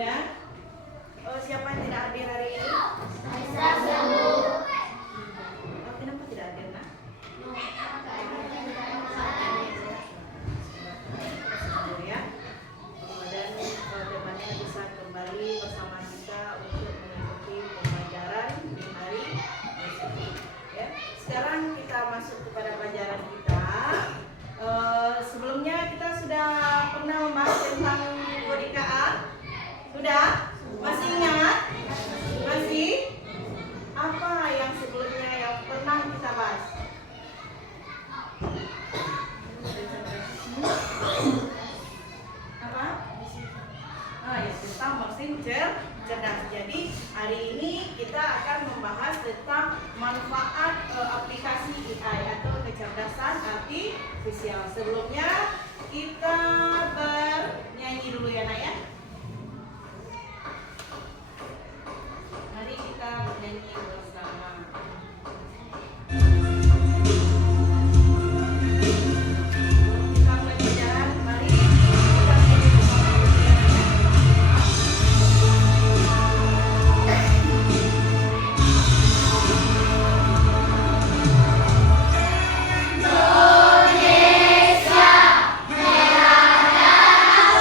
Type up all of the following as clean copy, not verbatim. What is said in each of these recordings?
Ya. Siapa yang tidak hadir hari ini? Kenapa tidak hadir, Nak? Ya. Dan temannya bisa kembali bersama kita untuk mengikuti pembelajaran di hari esok. Ya. Sekarang kita masuk kepada pelajaran kita. Sebelumnya kita sudah pernah membahas tentang kodika A. Sudah? Masih ingat? Masih? Apa yang sebelumnya yang pernah kita bahas? Apa? Ya, tentang mesin cerdas. Jadi hari ini kita akan membahas tentang manfaat aplikasi AI atau kecerdasan artifisial. Sebelumnya kita bernyanyi dulu ya, Nak ya. Mari kita bernyanyi bersama. Kita mulai berjalan. Mari kita bernyanyi bersama. Indonesia merah dan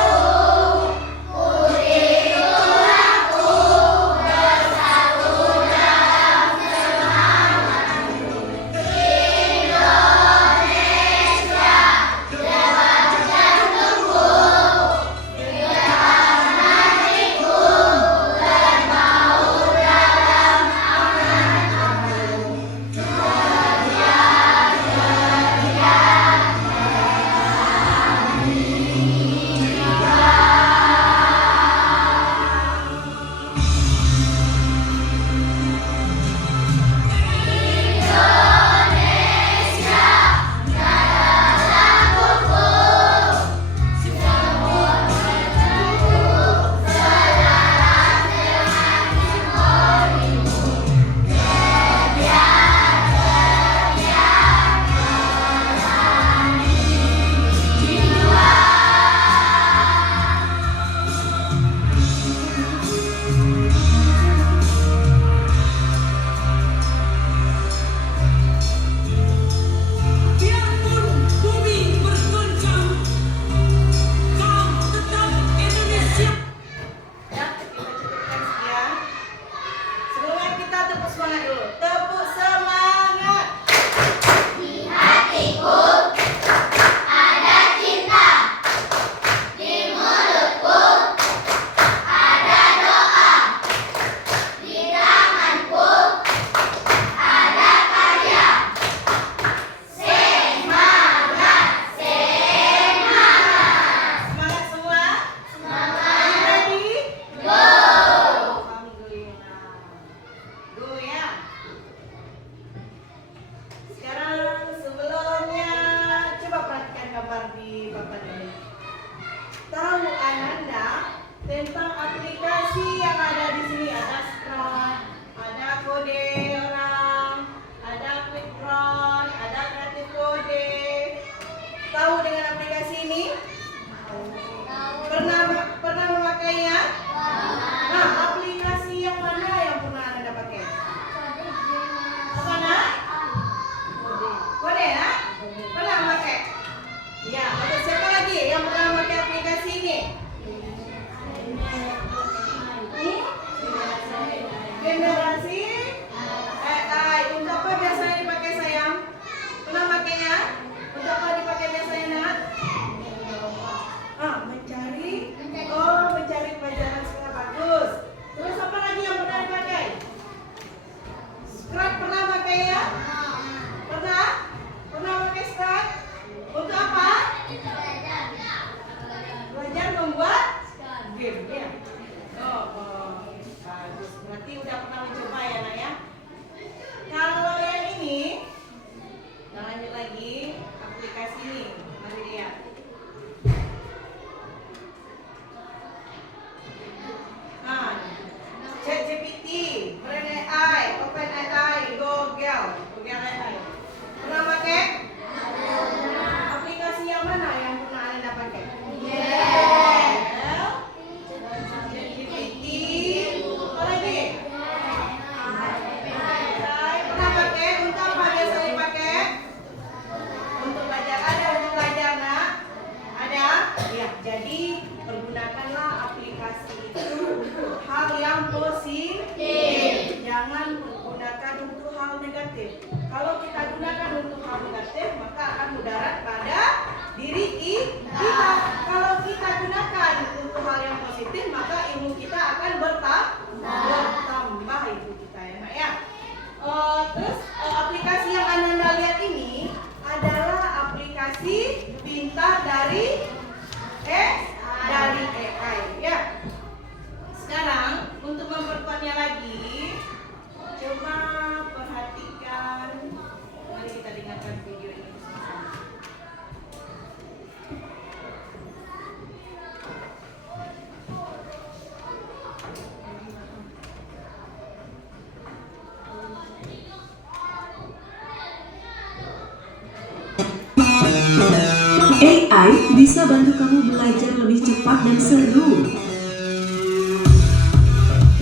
AI bisa bantu kamu belajar lebih cepat dan seru.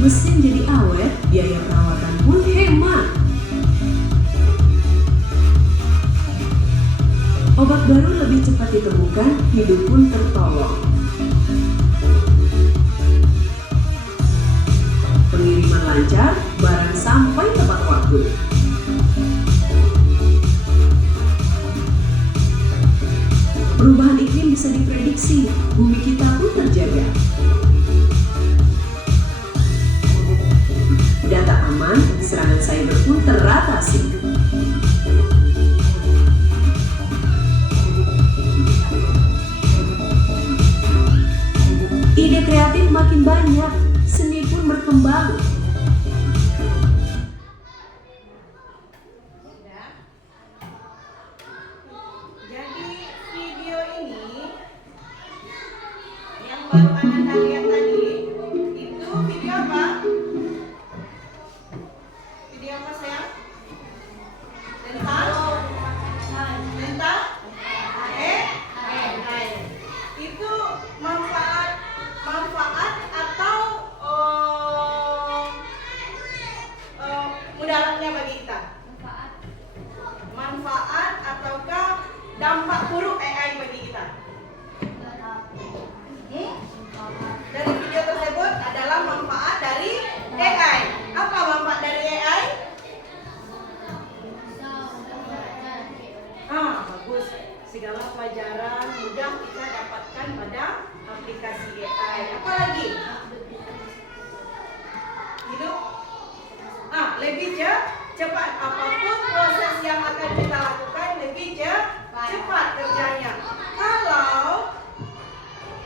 Mesin jadi awet, biaya perawatan pun hemat. Obat baru lebih cepat ditemukan, hidup pun tertolong. Pengiriman lancar, barang sampai tepat waktu. Perubahan iklim bisa diprediksi, bumi kita pun terjaga. Data aman, serangan cyber pun teratasi. Ide kreatif makin banyak, seni pun berkembang. Jadi video ini yang baru Ananda lihat tadi itu video apa? Video apa sayang? Tentang AI. Itu manfaat atau mudaratnya bagi kita? Manfaat ataukah dampak buruk AI bagi kita? Dari video tersebut adalah manfaat dari AI. Apa manfaat dari AI? Bagus. Segala pelajaran mudah kita dapatkan pada aplikasi AI. Apa lagi? Hidup lebih cepat. Apapun proses yang akan kita lakukan lebih cepat kerjanya. Kalau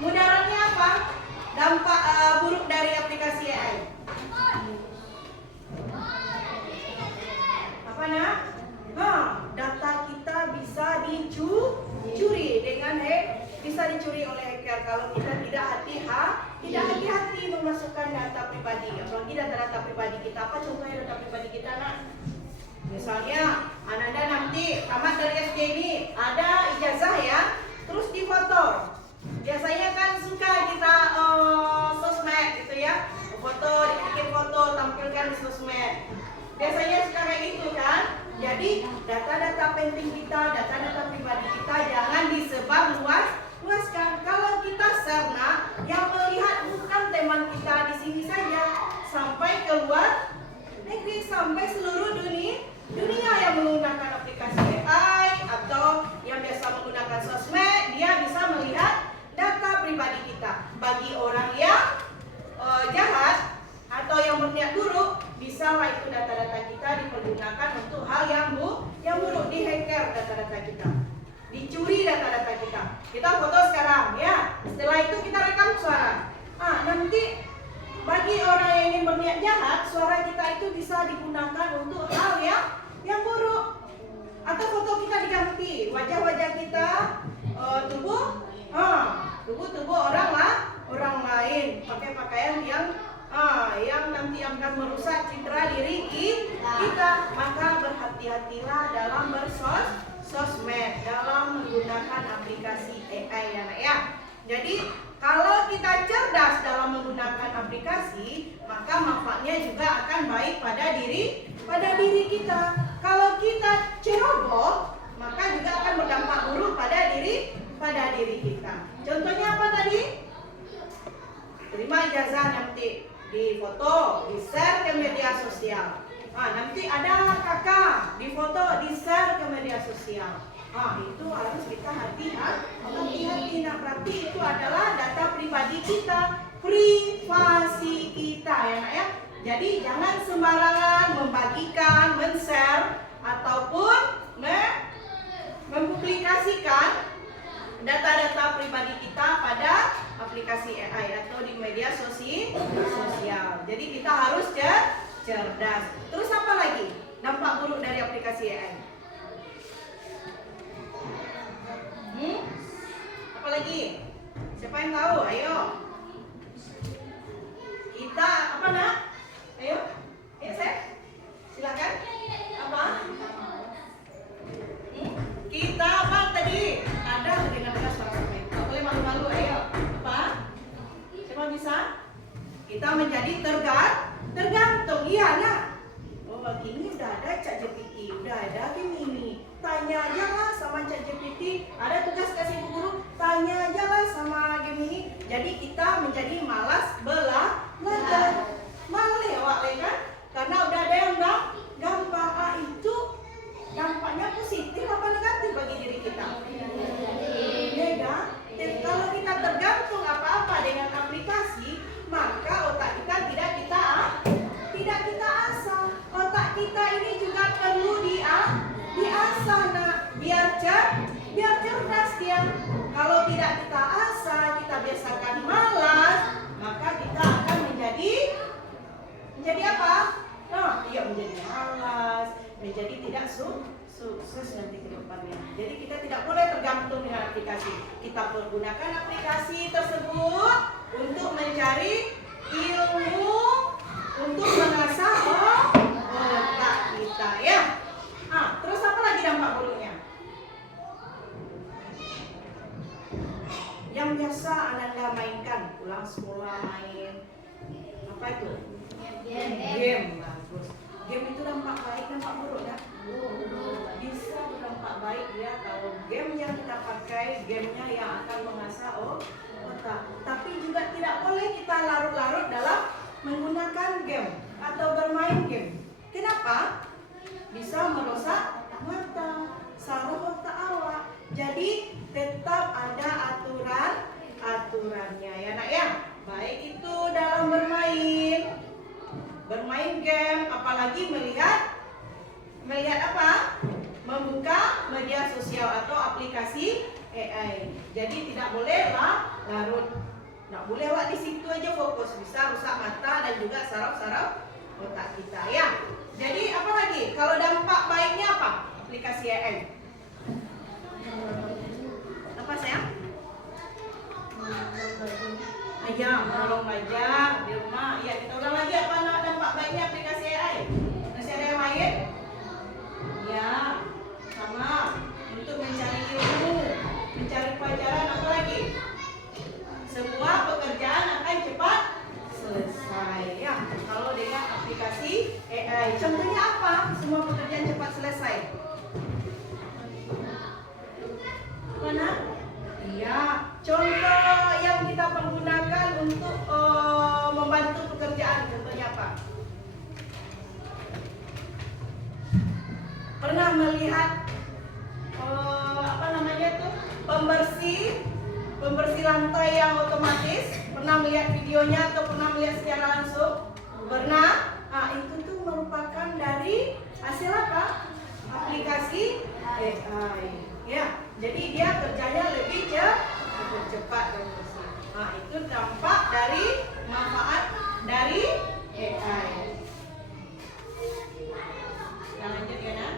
mudaratnya apa? Dampak buruk dari aplikasi AI. Apa nak? Data kita bisa dicuri dengan bisa dicuri oleh hacker kalau kita tidak hati-hati memasukkan data pribadi. Apalagi data pribadi kita. Apa contohnya data pribadi kita nak? Misalnya Ananda nanti tamat dari SD ini ada ijazah ya, terus difoto. Biasanya kan suka kita sosmed gitu ya, foto, bikin foto, tampilkan di sosmed. Biasanya suka kayak gitu kan. Jadi data-data penting kita, data-data pribadi kita jangan disebar luaskan. Kalau kita share yang melihat bukan teman kita di sini saja, sampai ke luar negeri, sampai seluruh dunia yang menggunakan aplikasi AI atau yang biasa menggunakan sosmed, dia bisa melihat data pribadi kita. Bagi orang yang jahat atau yang berniat buruk, bisalah itu data-data kita dipergunakan untuk hal yang buruk, di-hacker data-data kita, dicuri data-data kita. Kita foto sekarang ya, setelah itu kita rekam suara. Nanti bagi orang yang ingin berniat jahat, suara kita itu bisa digunakan untuk hal yang buruk. Atau foto kita diganti, wajah-wajah kita, tubuh orang lain, pakai pakaian yang nanti akan merusak citra diri kita. Maka berhati-hatilah dalam bersosmed, dalam menggunakan aplikasi AI ya nak ya. Jadi kalau kita cerdas dalam menggunakan aplikasi, maka manfaatnya juga akan baik pada diri kita. Kalau kita ceroboh, maka juga akan berdampak buruk pada diri kita. Contohnya apa tadi? Terima ijazah nanti difoto, di-share ke media sosial. Nanti ada kakak difoto, di-share ke media sosial. Itu harus kita hati-hati. Nah, berarti itu adalah data pribadi kita, privasi kita ya nak ya. Jadi jangan sembarangan membagikan, men-share ataupun mempublikasikan data-data pribadi kita pada aplikasi AI atau di media sosial. Jadi kita harus cerdas. Terus apa lagi dampak buruk dari aplikasi AI? Apa lagi? Siapa yang tahu? Ayo. Kita apa nak? Ayo. Seth. Silakan. Apa? Kita apa tadi? Ada dengan suara Apa bisa? Kita menjadi tergantung. Iya nak. Oh ini udah ada ChatGPT, udah ada ini. Tanya aja lah sama ChatGPT. Ada tugas kasih guru, tanya aja lah sama Gemini. Jadi kita menjadi malas belajar. Malewak kan? Karena udah ada yang gampang. Itu dampaknya positif apa negatif bagi diri kita? Negatif. Kalau kita tergantung apa-apa dengan aplikasi, maka otak kita tidak kita asah. Otak kita ini juga perlu diasah nak, biar cerdas dia. Kalau tidak kita asah, kita biasakan malas, maka kita akan menjadi apa? Nah, iya menjadi malas, menjadi tidak sukses nanti ke depannya. Jadi kita tidak boleh tergantung dengan aplikasi. Kita pergunakan aplikasi tersebut untuk mencari ilmu, untuk mengasah otak kita ya. Terus apa lagi dampak buruknya? Yang biasa Ananda mainkan, pulang sekolah main apa itu? Game. Bagus. Game itu dampak baik, dampak buruk ya? Bisa berdampak baik ya kalau game yang kita pakai, gamenya yang akan mengasah otak. Tapi juga tidak boleh kita larut-larut dalam menggunakan game atau bermain game. Kenapa? Bisa merusak mata, saraf otak awak. Jadi tetap ada aturannya ya nak ya. Baik itu dalam bermain game, apalagi melihat apa? Membuka media sosial atau aplikasi AI. Jadi tidak boleh larut. Tidak boleh di situ aja fokus, bisa rusak mata dan juga saraf-saraf otak kita ya. Jadi apa lagi? Kalau dampak baiknya apa? Aplikasi AI. Apa sayang? Ya, menolong belajar di rumah. Ya, kita ulang lagi apa dampak baiknya aplikasi AI? Masih ada yang lain? Ya, sama. Untuk mencari ilmu, mencari pelajaran, apa lagi? Semua pekerjaan akan cepat selesai. Ya, kalau dengan aplikasi AI. Contohnya apa? Semua pekerjaan cepat selesai. Mana? Iya, contoh yang kita pergunakan untuk membantu pekerjaan, contohnya apa? Pernah melihat pembersih lantai yang otomatis? Pernah melihat videonya atau pernah melihat secara langsung? Pernah? Itu tuh merupakan dari hasil apa? Aplikasi AI. Ya, jadi dia kerjanya lebih cepat dan bersih. Itu dampak dari manfaat dari AI. Kita lanjut ya nak.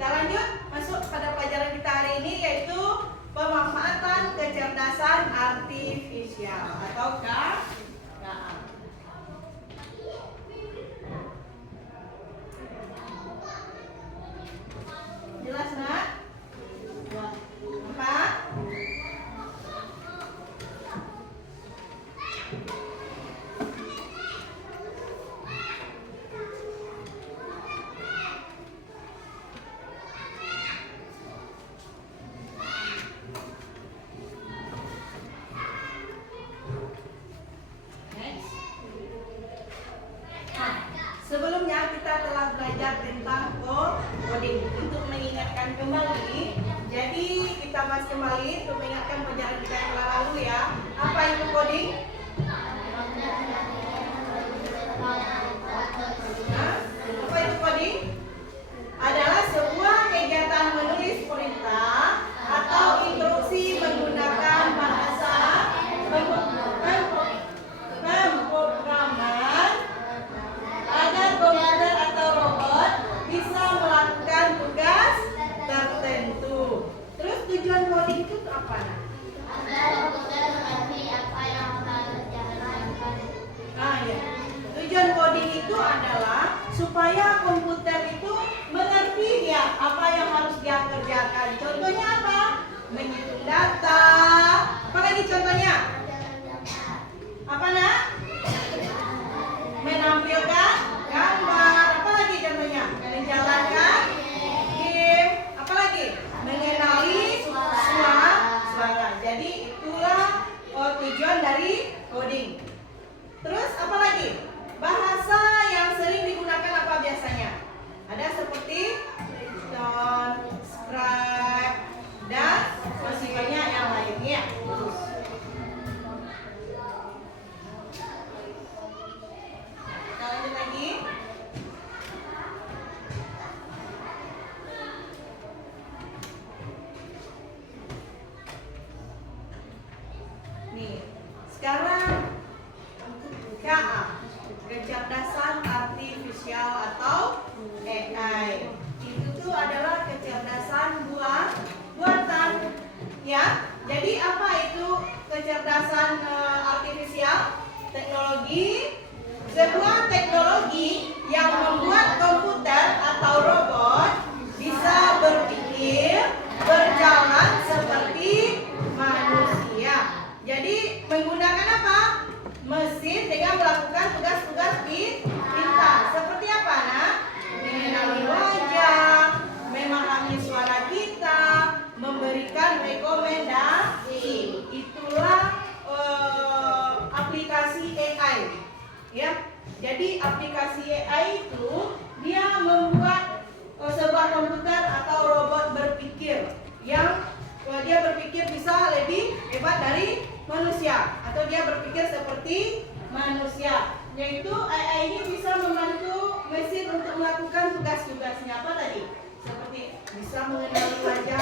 Kita lanjut masuk pada pelajaran kita hari ini, yaitu pemanfaatan kecerdasan artifisial atau KA. Jelas nak? Apa? Sebelumnya kita telah belajar tentang coding. Untuk mengingatkan kembali, jadi kita bahas kembali untuk mengingatkan pelajaran kita yang lalu ya. Apa itu coding? Apa itu coding? Adalah sebuah kegiatan menulis perintah atau instruksi menggunakan bahasa pemrograman agar komputer atau robot bisa melakukan tugas tertentu. Terus tujuan coding itu apa? lagi contohnya? Apa nak? Menampilkan gambar. Apa lagi contohnya? Menjalankan game. Apa lagi? Mengenali suara. Jadi itulah tujuan dari coding. Terus apa lagi? Bahasa yang sering digunakan apa biasanya? Ada seperti Python, Script, dan masih banyak yang lainnya. Kita lanjut lagi. Nih, sekarang KA, kecerdasan artifisial atau AI. Itu tuh adalah kecerdasan buatan, ya. Jadi apa itu kecerdasan artifisial? Teknologi, sebuah teknologi yang membuat komputer atau robot bisa berpikir, berjalan seperti manusia. Jadi menggunakan apa? Mesin dengan melakukan tugas-tugas pintar. Seperti apa, nak? Mengenali wajah, memahami suara kita, memberikan rekomendasi. Itulah aplikasi AI, ya. Jadi aplikasi AI itu dia membuat sebuah komputer atau robot berpikir yang dia berpikir bisa lebih hebat dari manusia atau dia berpikir seperti manusia. Yaitu AI ini bisa membantu mesin untuk melakukan tugas-tugasnya. Apa tadi? Seperti bisa mengenali wajah,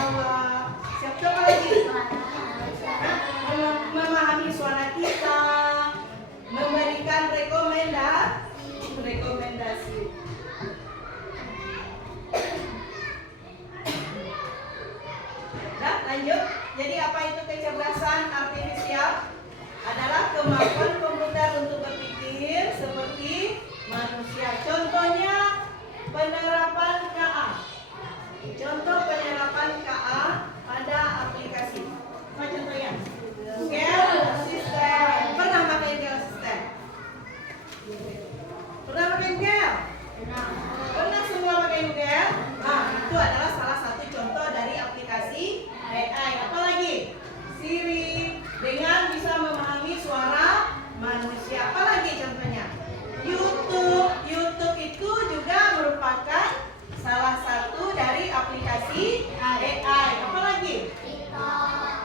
siapa lagi? Memahami suara kita, memberikan rekomendasi. Nah, lanjut. Jadi apa itu kecerdasan artifisial? Adalah kemampuan komputer untuk berpikir seperti manusia. Contohnya penerapan KA. Contoh penerapan KA pada aplikasi. Apa contohnya? Google Assistant. Pernah pakai Google Assistant? Pernah pakai Google? Pernah semua pakai Google? Nah, itu adalah salah satu contoh dari aplikasi AI. Apalagi? Siri dengan bisa memahami suara manusia. Apalagi contohnya? YouTube itu juga merupakan salah satu dari aplikasi AI. Apalagi?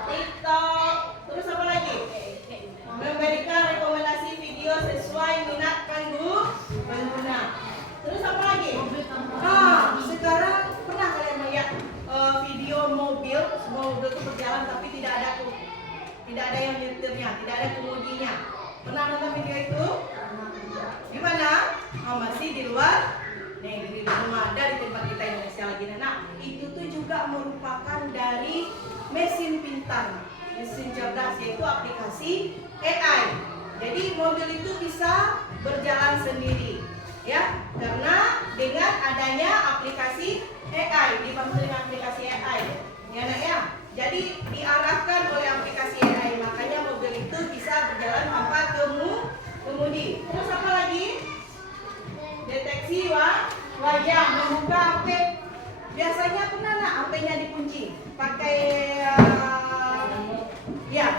TikTok. Terus apa lagi? Memberikan rekomendasi video sesuai minat pengguna. Terus apa lagi? Nah, sekarang pernah kalian melihat video mobil itu berjalan tapi tidak ada yang nyetirnya, tidak ada kemudinya. Pernah nonton video itu? Di mana? Oh, masih di luar. Nih, di rumah ada di tempat kita Indonesia lagi. Nah, itu tuh juga merupakan dari mesin pintar, mesin cerdas, yaitu aplikasi AI. Jadi mobil itu bisa berjalan sendiri, ya, karena dengan adanya aplikasi AI, dibantu dengan aplikasi AI, ya nak ya. Jadi diarahkan oleh aplikasi AI, makanya mobil itu bisa berjalan tanpa kemudi. Terus apa lagi? Deteksi wajah, membuka HP. Biasanya pernah nggak HP-nya dikunci? Pakai ya,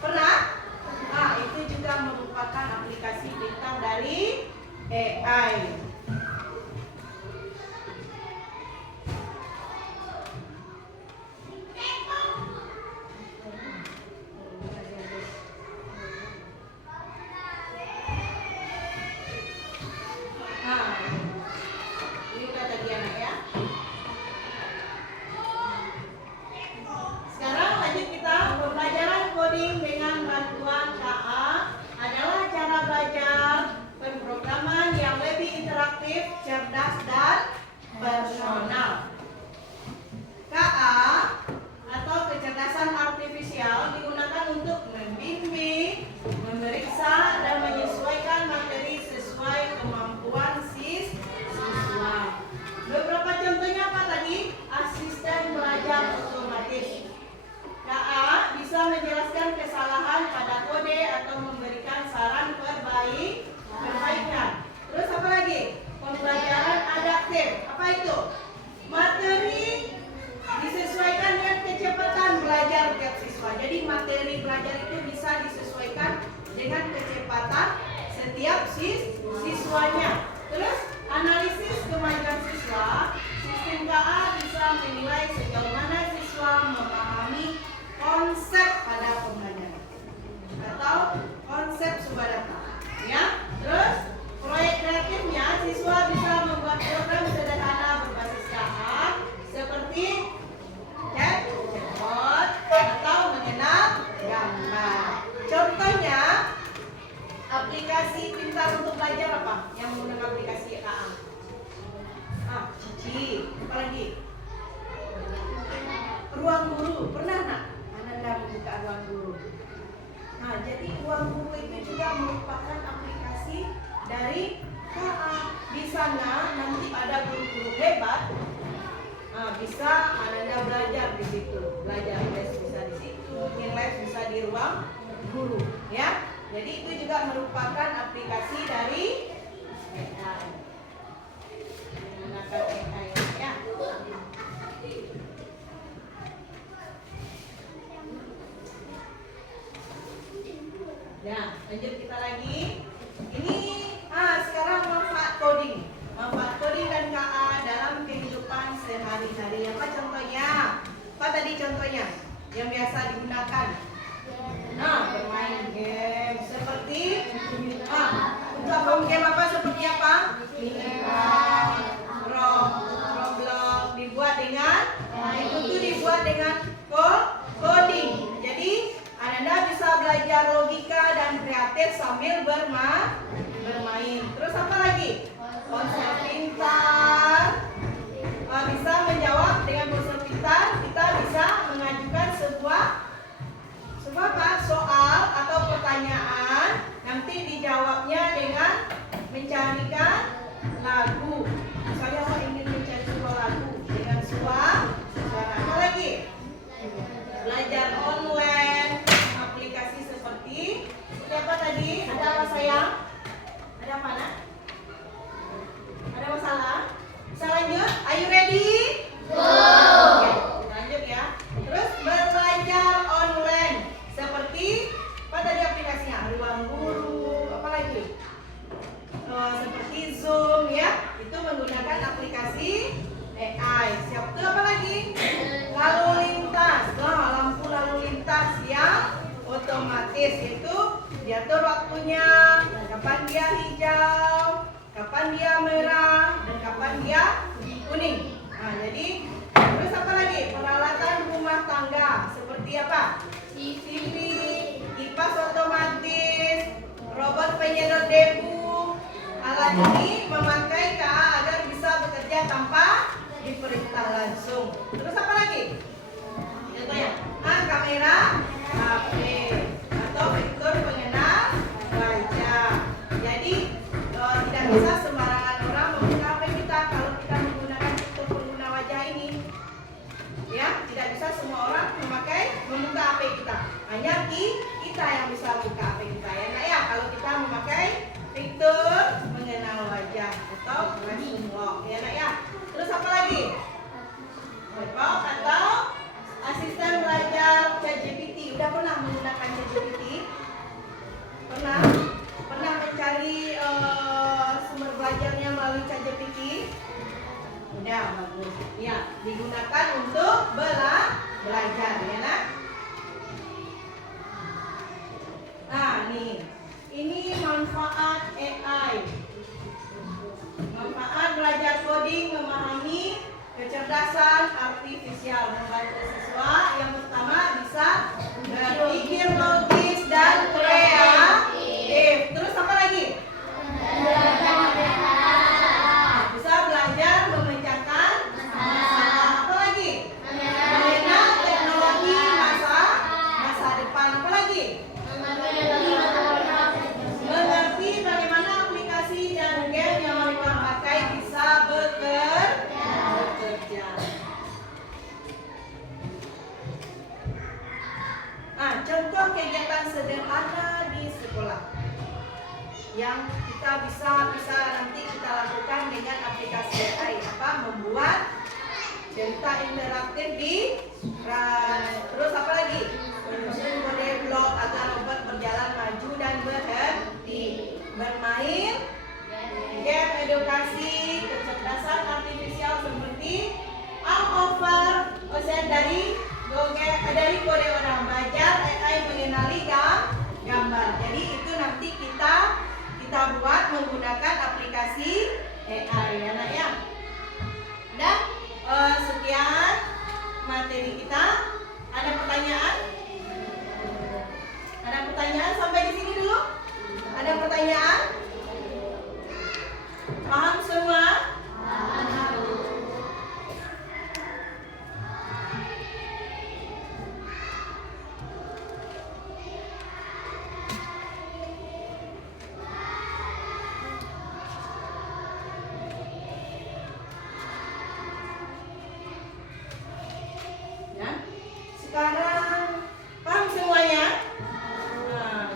pernah? Nah, itu juga merupakan aplikasi pintar dari AI. setiap siswanya. Terus analisis kemajuan siswa, sistem KA bisa menilai sejauh mana siswa memahami konsep pada pembelajaran atau konsep sumber data. Ya, terus proyek kreatifnya siswa bisa membuat program sederhana berbasis KA seperti chatbot atau mengenal gambar. Contohnya aplikasi pintar untuk belajar apa? Yang menggunakan aplikasi KA. Cici. Apa lagi? Ruang guru. Pernah nak Ananda membuka ruang guru? Nah, jadi ruang guru itu juga merupakan aplikasi dari KA. Di sana nanti ada guru-guru hebat. Bisa Ananda belajar di situ. Belajar les bisa di situ, les bisa di ruang guru, ya. Jadi itu juga merupakan aplikasi dari AI. Menggunakan AI, ya. Ya, lanjut kita lagi. Ini sekarang manfaat coding. Manfaat coding dan KA dalam kehidupan sehari-hari. Apa contohnya? Apa tadi contohnya yang biasa digunakan? Bermain game seperti untuk game apa seperti apa? Roblox dibuat dengan dibuat dengan coding. Jadi Anda bisa belajar logika dan kreatif sambil bermain. Terus apa lagi? Ponsel pintar. Bisa menjawab dengan ponsel pintar. Kita bisa mengajukan sebuah soal atau pertanyaan, nanti dijawabnya dengan mencarikan lagu. Misalnya saya ingin mencari sebuah lagu dengan suara. Apa lagi? Belajar online, aplikasi seperti apa tadi? Ada apa sayang? Ada apa nak? Ada masalah? Bisa lanjut? Are you ready? Oke, lanjut ya. Terus belajar online seperti apa tadi aplikasinya? Ruang guru, apa lagi? Seperti Zoom, ya. Itu menggunakan aplikasi AI. Siap itu apa lagi? Lalu lintas. Lampu lalu lintas yang otomatis, itu diatur waktunya, kapan dia hijau, kapan dia merah, dan kapan dia kuning. Nah, jadi terus apa lagi? Peralatan rumah tangga seperti apa? TV, kipas otomatis, robot penyedot debu. Alat ini memakai KA agar bisa bekerja tanpa diperintah langsung. Terus apa lagi? Contohnya, kamera HP atau fitur pengenal wajah. Jadi tidak bisa sembarangan orang membuka HP kita kalau kita menggunakan fitur pengguna wajah ini. Ya, tidak bisa semua orang membuka HP kita. Hanya kita yang bisa buka HP kita, ya nak ya. Kalau kita memakai fitur mengenal wajah atau flash unlock, ya nak ya. Terus apa lagi? Chatbot atau asisten belajar ChatGPT. Udah pernah menggunakan ChatGPT? Pernah mencari sumber belajarnya melalui ChatGPT? Udah, bagus. Ya, digunakan untuk belajar, ya nak. Nah, ini manfaat AI. Manfaat belajar coding, memahami kecerdasan artifisial, membantu siswa yang pertama bisa berpikir logis dan kreatif. Terus apa lagi? Bisa belajar memecahkan masalah. Apa lagi? Mengenal teknologi masa depan. Apa lagi? Mengerti bagaimana aplikasi dan game yang mereka pakai bisa bekerja. Contoh kegiatan sederhana di sekolah yang kita bisa nanti kita lakukan dengan aplikasi AI. Membuat cerita interaktif di terus apa lagi? Menyusun kode blok agar robot berjalan maju dan berhenti. Bermain pertanyaan sampai di sini dulu? Ada pertanyaan? Paham semua? Ya. Sekarang paham semuanya? Nah,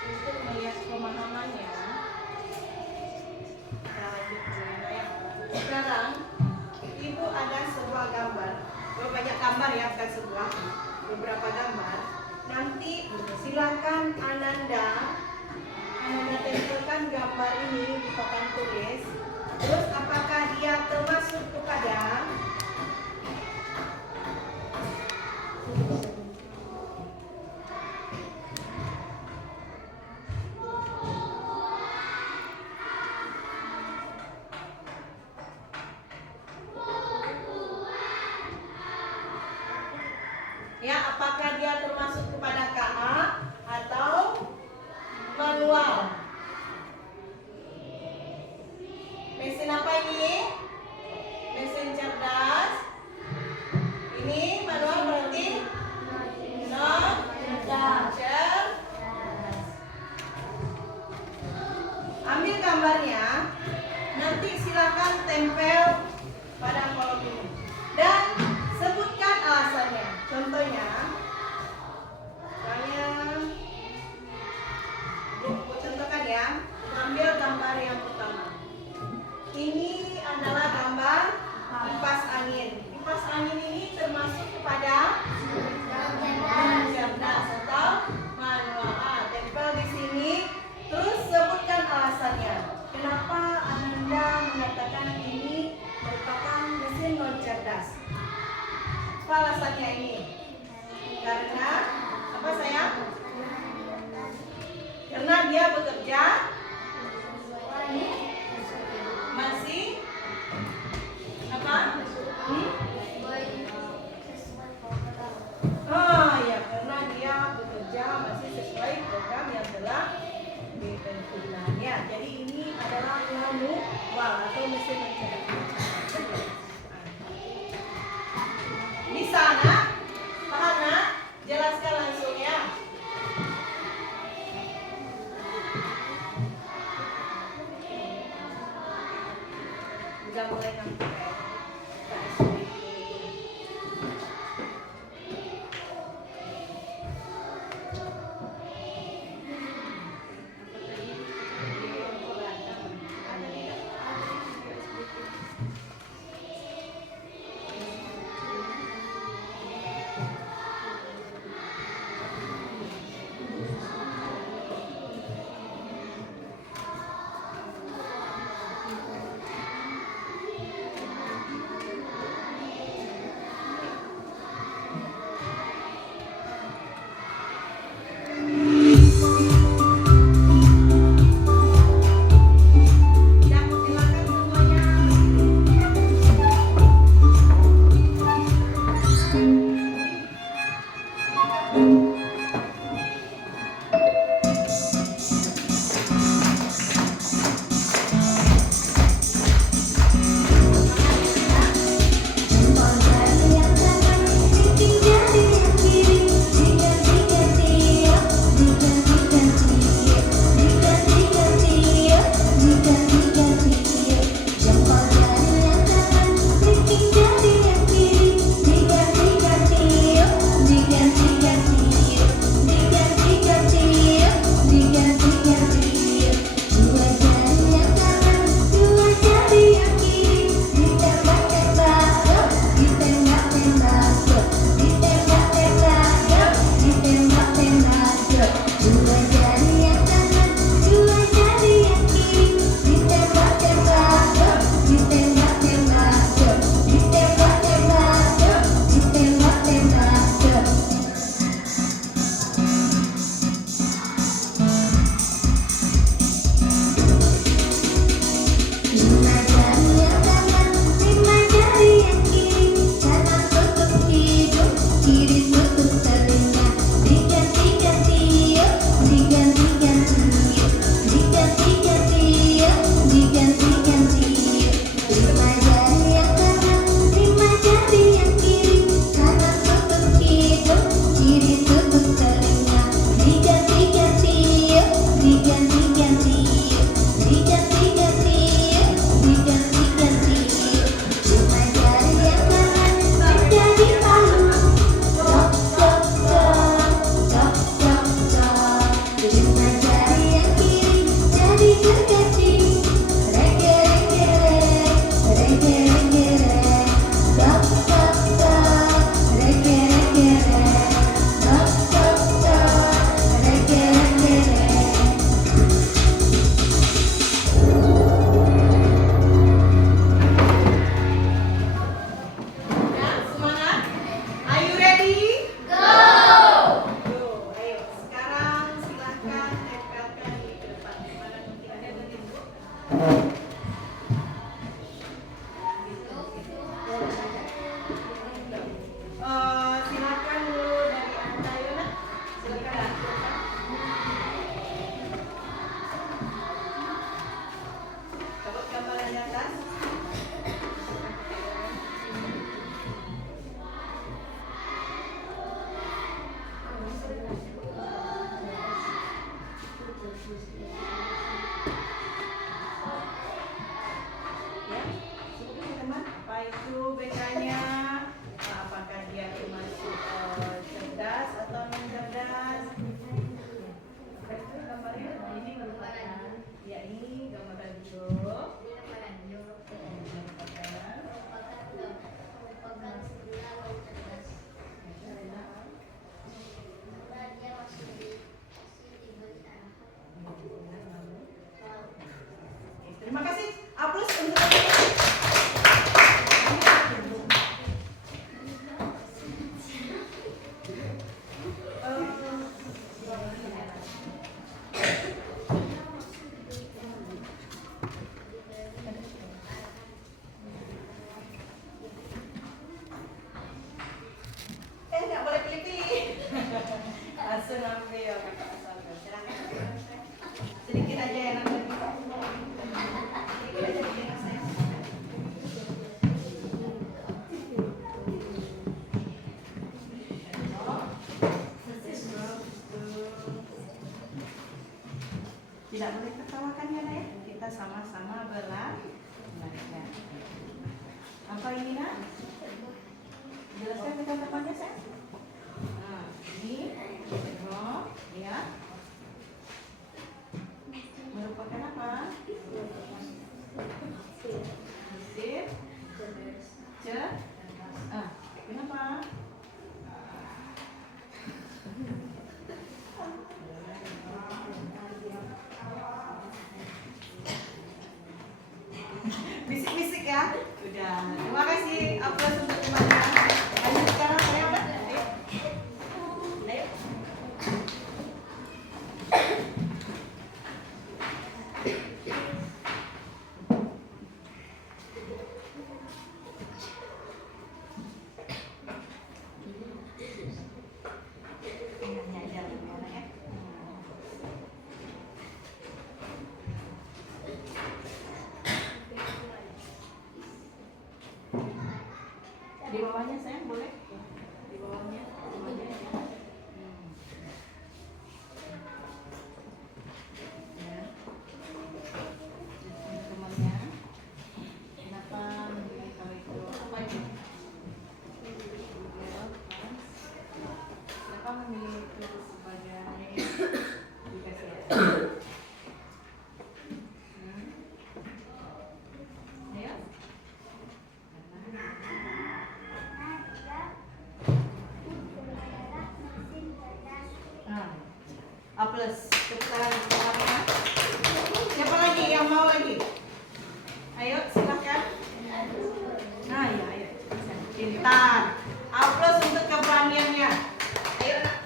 untuk melihat pemahamannya, kita lanjut dulu ya. Sekarang Ibu ada sebuah gambar, banyak gambar ya, bukan sebuah, beberapa gambar. Nanti silakan Ananda tempelkan gambar ini di papan tulis. Terus apakah dia termasuk kepada ya, apakah dia termasuk kepada KA atau manual? Mesin apa ini? Mesin cerdas. Ini manual berarti non cerdas. Ambil gambarnya, nanti silakan tempel pada kolom ini dan sebutkan alasannya. Contohnya, saya contohkan ya, ambil gambar yang pertama. Ini adalah gambar kipas angin. Kipas angin ini termasuk kepada cerdas atau manual. Tempel di sini, terus sebutkan alasannya. Kenapa Ananda mengatakan ini merupakan mesin non cerdas? Apa alasannya ini? Karena apa sayang? Karena dia bekerja masih apa? Oh ya, karena dia bekerja masih sesuai program yang telah ditentukannya. Jadi ini adalah manual atau mesin cerdas. Bisa nak? Paham nak? Jelaskan langsung ya. Tidak boleh tertawakan ya, Nak ya. Kita sama-sama belajar. Apa ini, Nak? Jelaskan kata-katanya, sayang. Nah, ini ya. Merupakan apa? Mesin. Kenapa? Bisik-bisik ya. Udah. Terima kasih. Aplaus untuk temannya. Lanjut sekarang saya apa? Ayo. Ayo. Di bawahnya sayang boleh? Di bawahnya. Ya. Temannya. Kenapa memilih kalau itu? Apa itu? Kenapa memilih itu sebagai dikasih ya? Ayo. A plus. Tepuk tangan untuk temannya. Siapa lagi yang mau lagi? Ayo silakan. Nah ya, ayo. Pintar. A plus untuk keberaniannya. Ayo nak.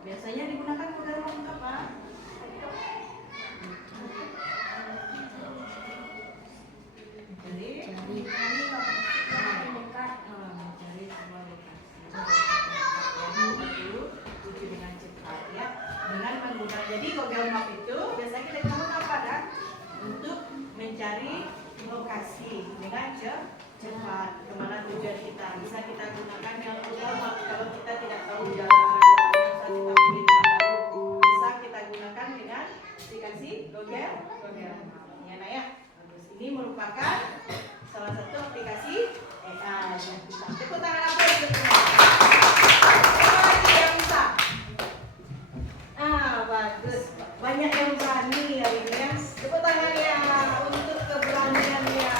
Biasanya digunakan kuda untuk apa? Mencari sebuah lokasi. Tuju dengan cepat ya. Dengan menggunakan. Jadi Google Map itu biasanya kita gunakan apa kan? Untuk mencari lokasi dengan cepat kemana tujuan kita. Bisa kita gunakan yang Google Map kalau kita tidak tahu jalan. Bisa kita gunakan dengan aplikasi Google. Ya, nah ya. Ini merupakan salah satu aplikasi AI yang bisa. Tepuk tangan apa itu? Siapa lagi yang bisa? Bagus. Banyak yang berani hari ini ya. Tepuk tangan ya untuk keberaniannya.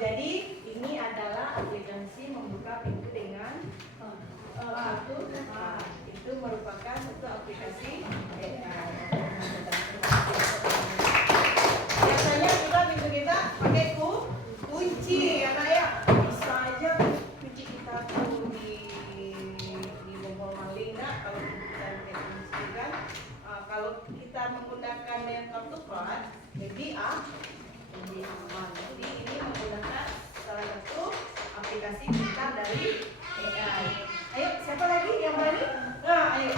Jadi ini adalah aplikasi membuka pintu dengan itu merupakan satu aplikasi AI. Biasanya kita pintu kita pakai kunci ya Kak ya. Bisa aja kunci kita tuh di bobol maling kalau kita pakai kunci kan. Kalau kita menggunakan yang kartu plat jadi aman. Jadi ini menggunakan salah satu aplikasi kita dari AI. Ayo, siapa lagi yang berani? Nah, ayo.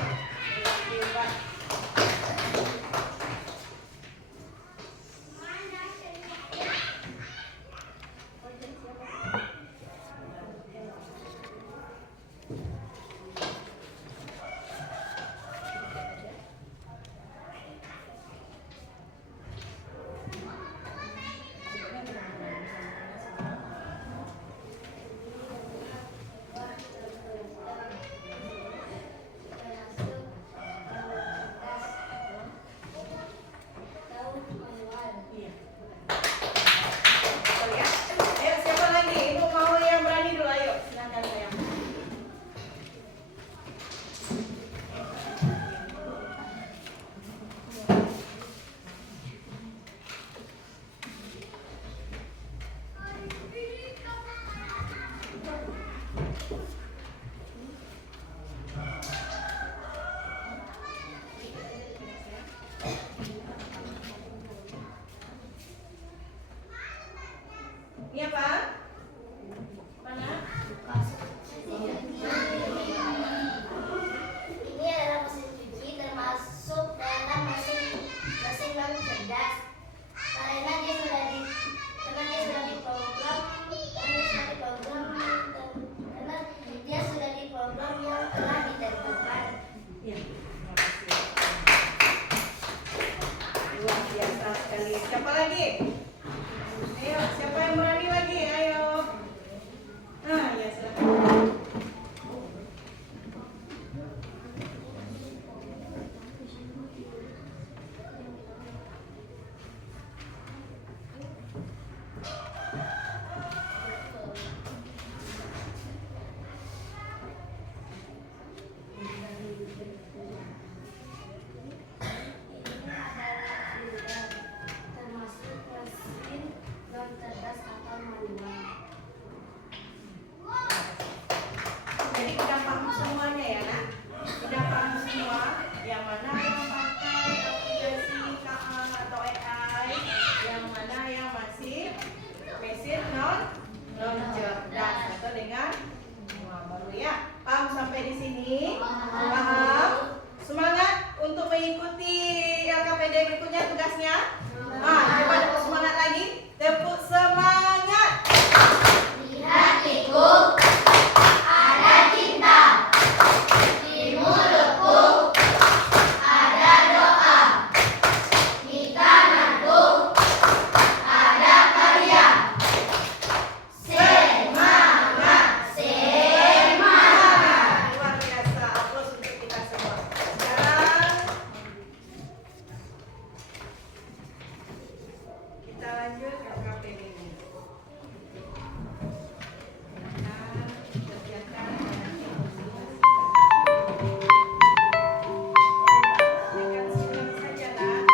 semuanya tugasnya? Coba tepuk semangat lagi. Tepuk semangat. Di hatiku ada cinta, di mulutku ada doa, di tanganku ada karya. Semangat, semangat. Luar biasa. Aplaus untuk kita semua. Sekarang kita lanjut ke KPD ini. Kerjakan dengan senang saja, Nak.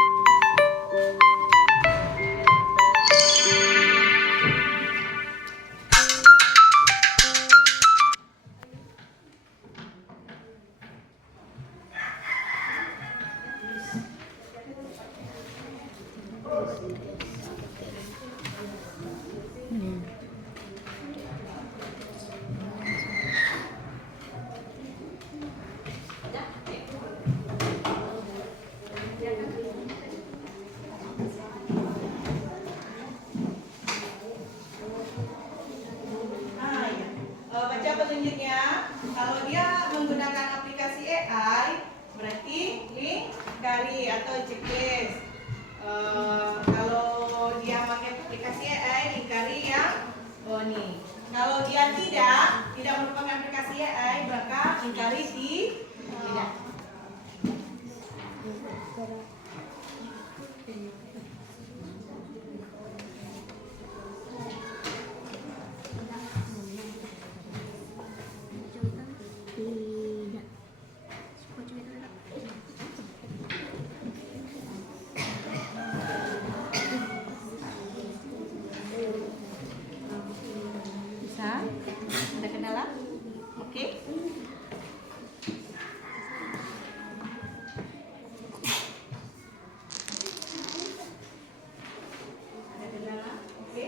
Baca petunjuknya. Kalau dia menggunakan aplikasi AI, berarti lingkari atau checklist. Kalau dia pakai aplikasi AI, lingkari yang nih. Kalau dia tidak merupakan aplikasi AI, maka lingkari tidak. Bisa? Ada kendala? Oke. Ada kendala? Oke.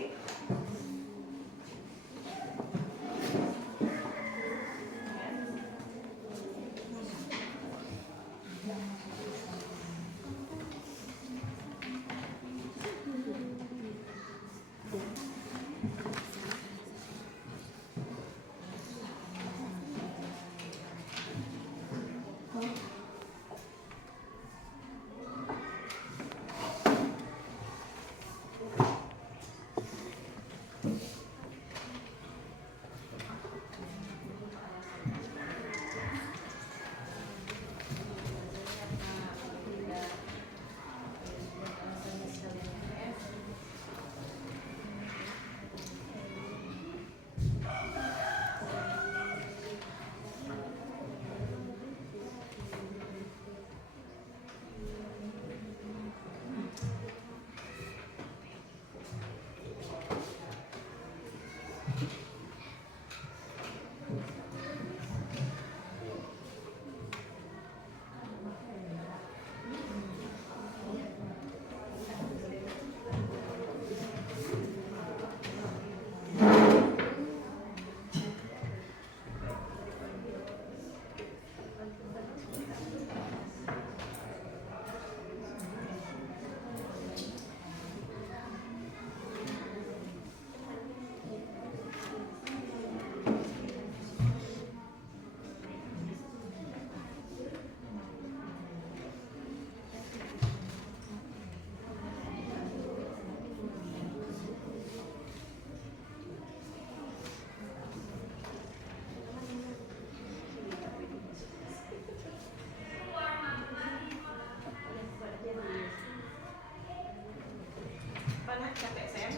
Panas capek Sam?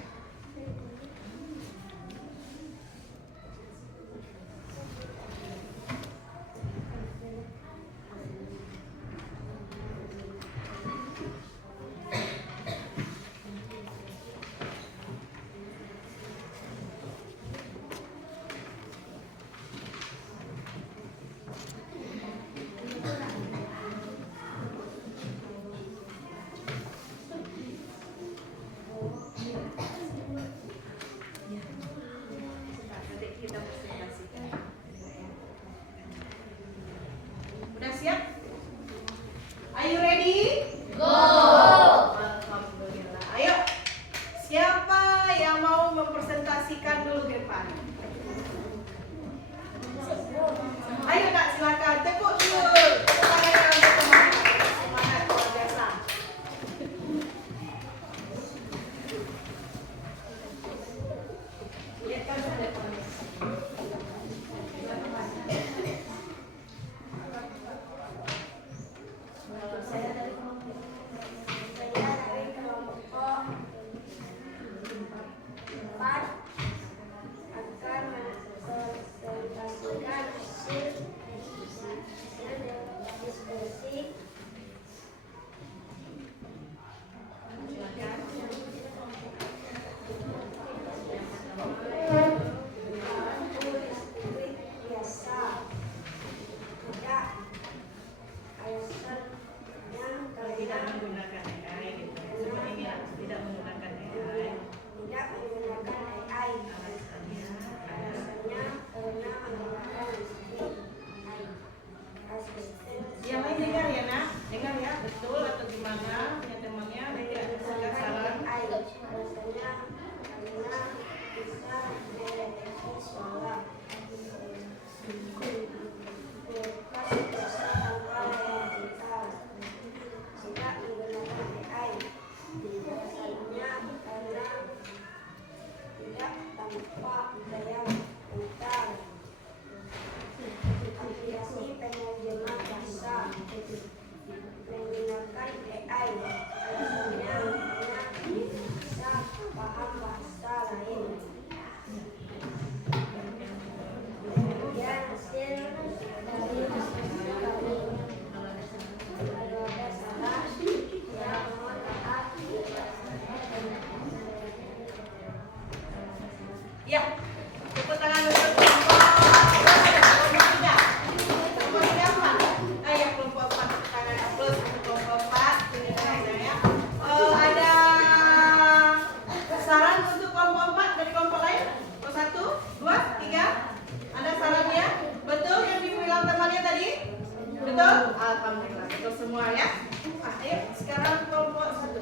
Udah siap? Are you ready? Go! tidak menggunakan AI gitu. Seperti ini ya, tidak menggunakan AI. Tidak menggunakan AI. Alasannya Alasannya karena menggunakan AI. Asisten yang lain dengar ya nak, dengar ya, betul atau gimana punya temannya nanti ada saran. AI. Alasannya karena bisa mendeteksi suara. Kulkas bisa tanpa layar pintar. Tidak menggunakan AI. Alasannya karena tidak tanpa layar pintar. Aplikasi penerjemah bahasa menggunakan AI. Alasannya karena bisa paham bahasa lain. Kemudian hasil dari kami kalau ada salah ya mohon maaf. Ya, tepuk tangan untuk kelompok 3. Kelompok 3 apa? Ya kelompok 4, tepuk tangan plus untuk kelompok 4. Ini ya. Ada saran untuk kelompok 4 dari kelompok lain? Kelompok 1, 2, 3. Ada sarannya? Betul yang dibilang temannya tadi? Betul? Alhamdulillah, betul semua ya. Ayo sekarang kelompok 1.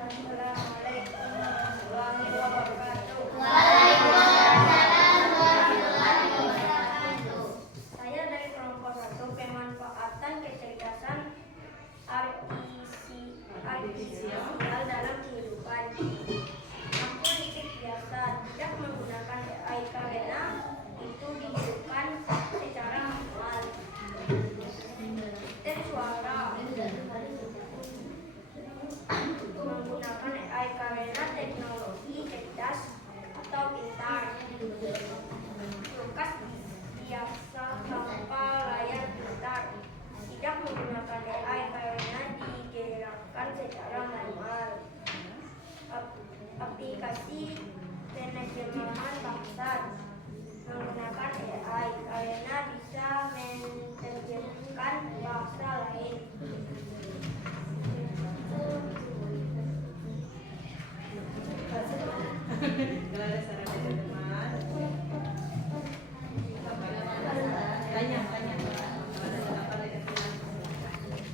Assalamualaikum warahmatullahi wabarakatuh. Waalaikumsalam warahmatullahi wabarakatuh. Saya dari kelompok 1 pemanfaatan kecerdasan artifisial dalam kehidupan. Aku sedikit biasa tidak menggunakan AI karena itu dihidupkan secara manual. Dan suara menggunakan AI karena teknologi cerdas atau pintar. Kulkas biasa tanpa layar pintar. Tidak menggunakan AI karena digerakkan secara manual. Aplikasi penerjemahan bahasa menggunakan AI karena bisa menerjemahkan bahasa lain. Kalau ada saran dari teman, tanya. Kalau ada tanggapan dari teman.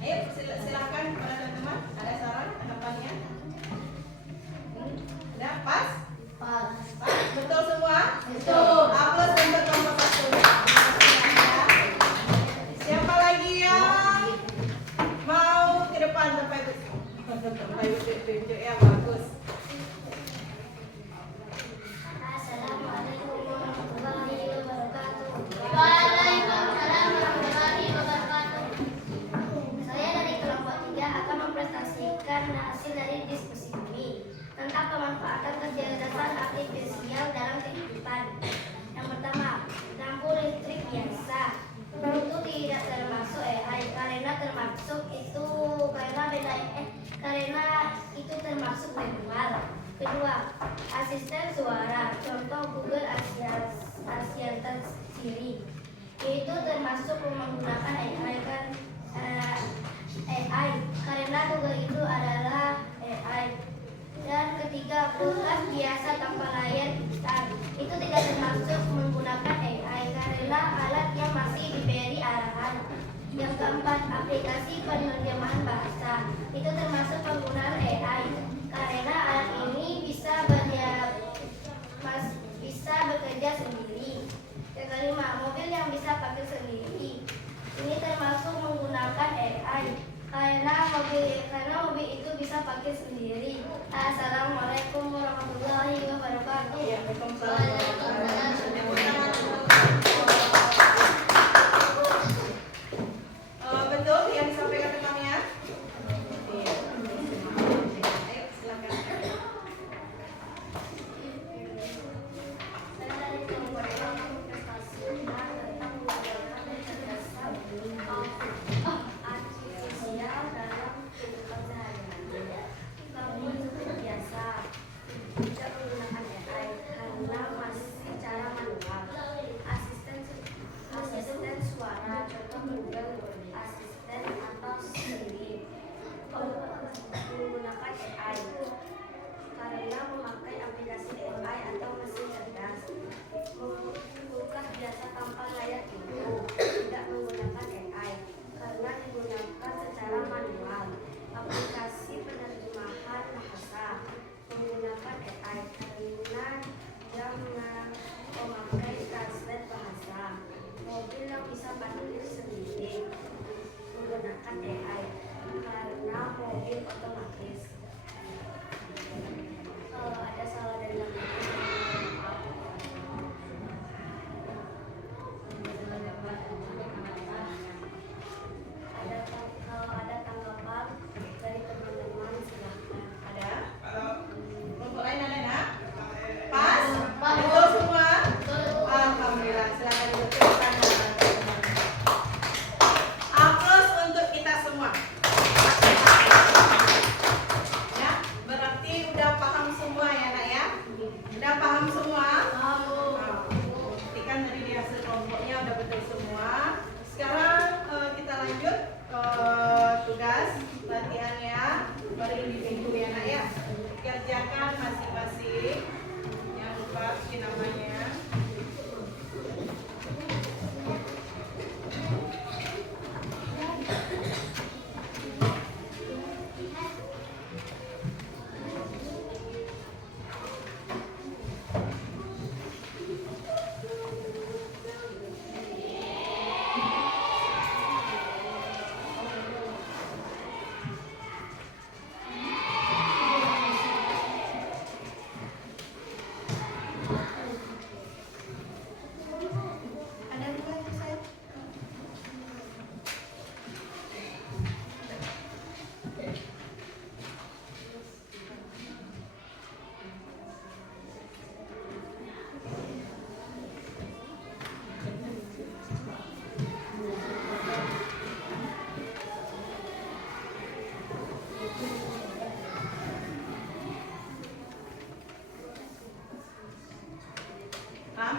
Ayo silakan kepada teman-teman. Ada saran tanggapannya? Ada pas? Pas. Betul semua? Betul. Aplaus untuk kelompok 1. Siapa lagi yang mau ke depan sampai tunjuk ya, bagus. Assalamualaikum warahmatullahi wabarakatuh. Waalaikumsalam warahmatullahi wabarakatuh. Saya dari kelompok 3 akan mempresentasikan hasil dari diskusi kami tentang pemanfaatan kecerdasan artifisial dalam kehidupan. Yang pertama, lampu listrik biasa. Itu tidak termasuk AI karena itu termasuk manual. Kedua, asisten suara, contoh Google Assistant Siri. Itu termasuk menggunakan AI karena Google itu adalah AI. Dan ketiga, kulkas biasa tanpa layar pintar. Itu tidak termasuk menggunakan AI karena alat yang masih diberi arahan. Yang keempat, aplikasi penerjemahan bahasa. Itu termasuk penggunaan AI karena alat ini bisa bekerja sendiri. Yang kelima, mobil yang bisa parkir sendiri. Ini termasuk menggunakan AI karena mobil itu bisa parkir sendiri. Assalamualaikum warahmatullahi wabarakatuh. Ya, betul yang disampaikan temannya? Iya. Ayo silakan. Saya dari kelompok prestasi tentang menggunakan kecerdasan artifisial dalam kehidupan sehari-hari. Lampu listrik biasa.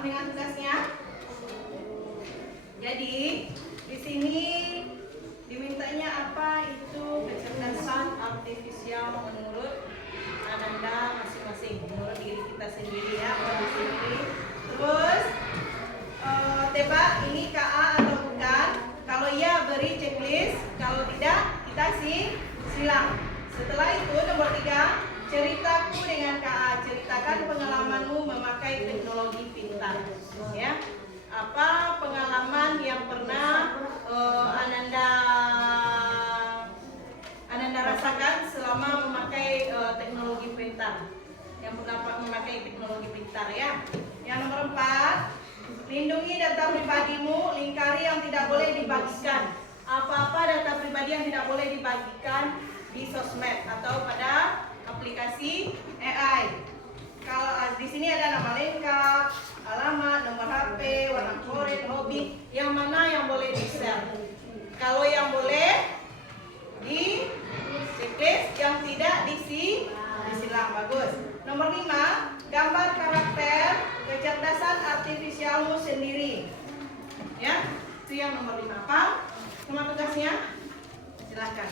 dengan tugasnya? Jadi di sini dimintanya apa itu kecerdasan artifisial menurut Ananda masing-masing, menurut diri kita sendiri ya, kondisi sendiri. Terus tebak ini KA atau bukan? Kalau iya beri checklist, kalau tidak kita silang. Setelah itu nomor 3, ceritaku dengan KA, ceritakan pengalamanmu memakai teknologi pintar. Ya, apa pengalaman yang pernah Ananda rasakan selama memakai teknologi pintar? Yang pernah memakai teknologi pintar ya. Yang nomor 4, lindungi data pribadimu, lingkari yang tidak boleh dibagikan. Apa-apa data pribadi yang tidak boleh dibagikan di sosmed atau pada aplikasi AI. Kalau di sini ada nama lengkap, alamat, nomor HP, warna kulit, hobi, yang mana yang boleh di-share. Kalau yang boleh di checklist, yang tidak disilang. Bagus. Nomor 5, gambar karakter kecerdasan artifisialmu sendiri. Ya, itu yang nomor 5. Paham semua tugasnya? Silakan.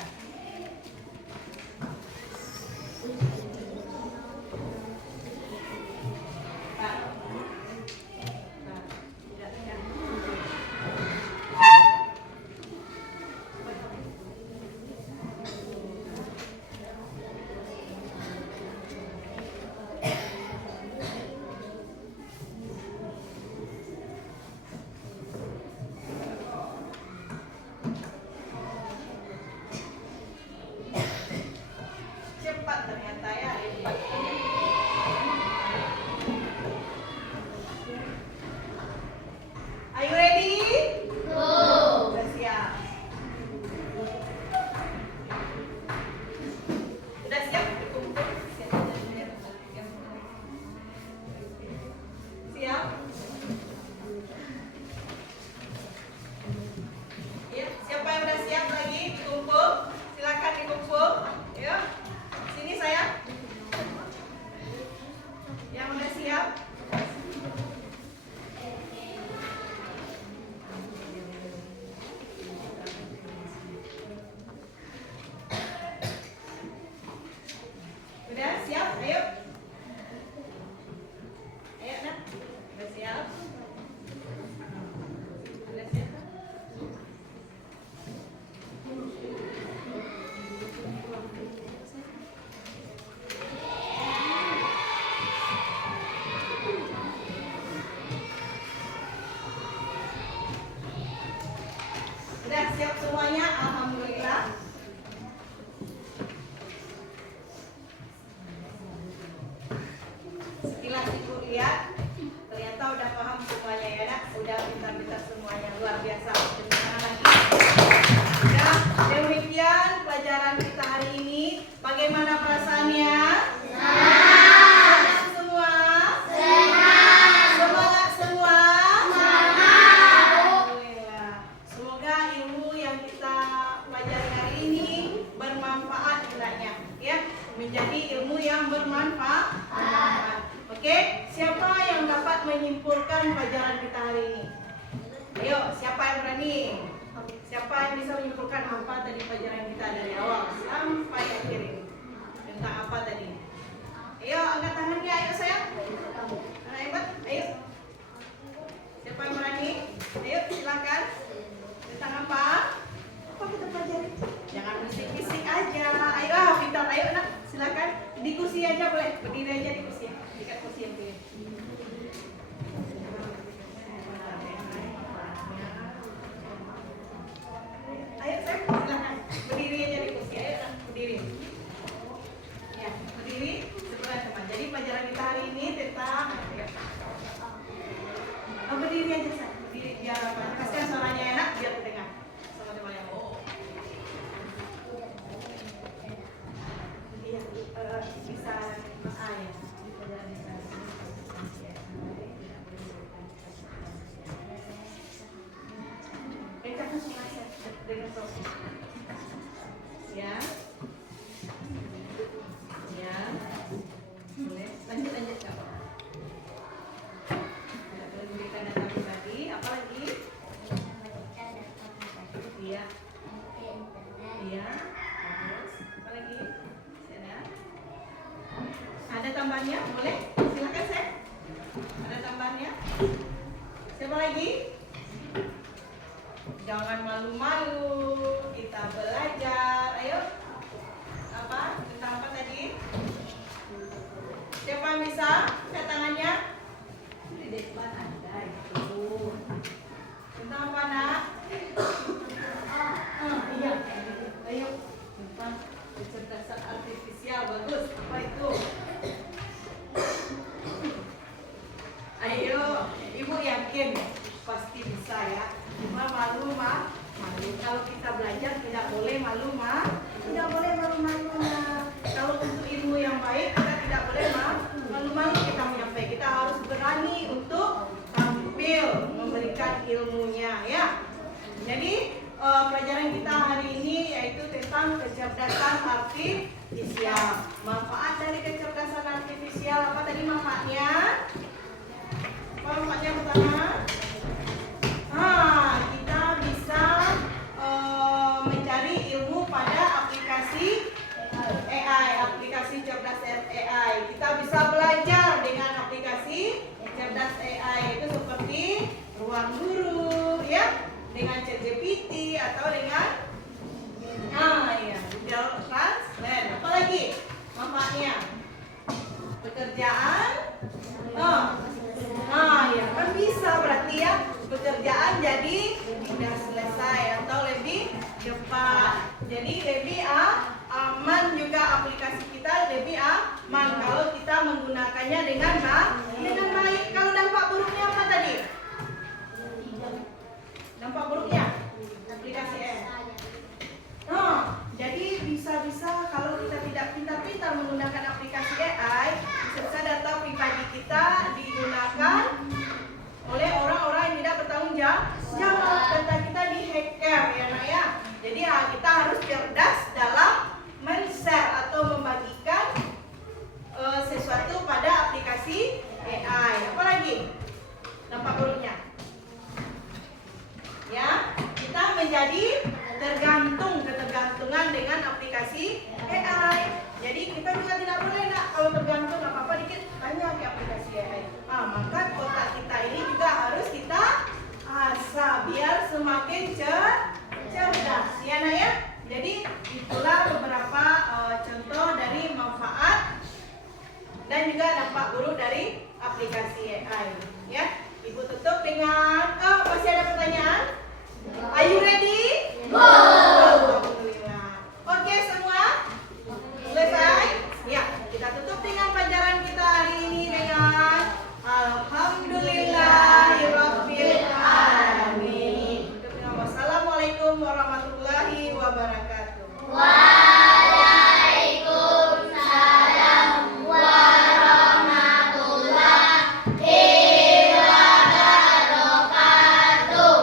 Cepat ternyata ya, hebat. Are you ready? Sudah siap? Sudah siap dikumpul? Siap? Ya, siapa yang sudah siap lagi dikumpul? Silakan dikumpul. Ya. Sini saya. Yang udah siap? Udah siap? Ayo. Ayo nak. Udah siap? Udah siap? Udah siap semuanya? Alhamdulillah. Sekilas ibu lihat, ternyata udah paham semuanya ya nak. Udah pintar-pintar semuanya, luar biasa. Terima lagi. Ya, demikian pelajaran kita hari ini. Bagaimana perasaannya? Senang semua? Semangat semua? Alhamdulillah. Semoga ilmu yang kita pelajari hari ini bermanfaat hendaknya, ya, menjadi ilmu yang bermanfaat. Oke, siapa yang dapat menyimpulkan pelajaran kita hari ini? Ayo, siapa yang berani? Siapa yang bisa menyimpulkan apa tadi pelajaran kita dari awal sampai akhir ini? Tentang apa tadi? Ayo, angkat tangannya, ayo sayang. Anak hebat, ayo. Siapa yang berani? Ayo, silakan. Tentang apa? Apa kita pelajari? Jangan bisik-bisik aja. Ayo, pintar. Ayo, nak, silakan. Di kursi aja boleh. Berdiri aja di kursi. Dekat kursi yang pilih. Ayo, saya silakan. Berdiri aja di kursi. Ayo, nak, berdiri. Ya, berdiri sebelah teman. Jadi pelajaran kita hari ini tentang berdiri aja, saya. Berdiri biar kasih suaranya enak biar terdengar sama teman yang iya, bisa ya. Kencangkan suara saya dengan suara. Ya. Ya. Boleh. Lanjut enggak apa-apa. Apa lagi? Jangan malu-malu, kita belajar. Ayo. Apa? Tentang apa tadi? Siapa yang bisa? Lihat tangannya. Di depan ada itu. Tentang apa, Nak? Iya. Ayo. Tentang kecerdasan artifisial. Bagus. Apa itu? Ayo. Ibu yakin pasti bisa ya. Cuma malu. Kalau kita belajar tidak boleh malu, tidak boleh malu-malu. Kalau untuk ilmu yang baik kita tidak boleh malu-malu kita menyampaikan. Kita harus berani untuk tampil memberikan ilmunya ya. Jadi pelajaran kita hari ini yaitu tentang kecerdasan artifisial. Manfaat dari kecerdasan artifisial apa tadi manfaatnya? Apa manfaatnya pertama? Kita bisa mencari ilmu pada aplikasi AI, aplikasi cerdas AI. Kita bisa belajar dengan aplikasi cerdas AI itu seperti Ruang Guru, ya, dengan ChatGPT atau dengan Google Translate. Apa lagi manfaatnya? Pekerjaan, ya kan bisa berarti ya. Pekerjaan jadi sudah selesai atau lebih cepat. Jadi lebih aman juga aplikasi kita lebih aman kalau kita menggunakannya dengan baik. Kalau dampak buruknya apa tadi? Dampak buruknya aplikasi jadi bisa-bisa kalau kita tidak pintar-pintar menggunakan aplikasi AI, bisa-bisa data pribadi kita digunakan oleh orang-orang yang tidak bertanggung jawab. Data kita di-hacker ya Nak ya. Jadi kita harus cerdas dalam men-share atau membagikan sesuatu pada aplikasi AI. Apa lagi dampak buruknya? Ya, kita menjadi ketergantungan dengan aplikasi AI. Jadi kita juga tidak boleh Nak, kalau tergantung apa-apa dikit tanya ke aplikasi AI. Maka otak kita ini juga harus kita asah biar semakin cerdas ya Nak ya. Jadi itulah beberapa contoh dari manfaat dan juga dampak buruk dari aplikasi AI ya. Ibu tutup dengan masih ada pertanyaan? Are you ready? Alhamdulillah. Oke semua? Selesai? Ya, kita tutup dengan pelajaran kita hari ini dengan Alhamdulillahirabbil alamin. Wassalamualaikum warahmatullahi wabarakatuh.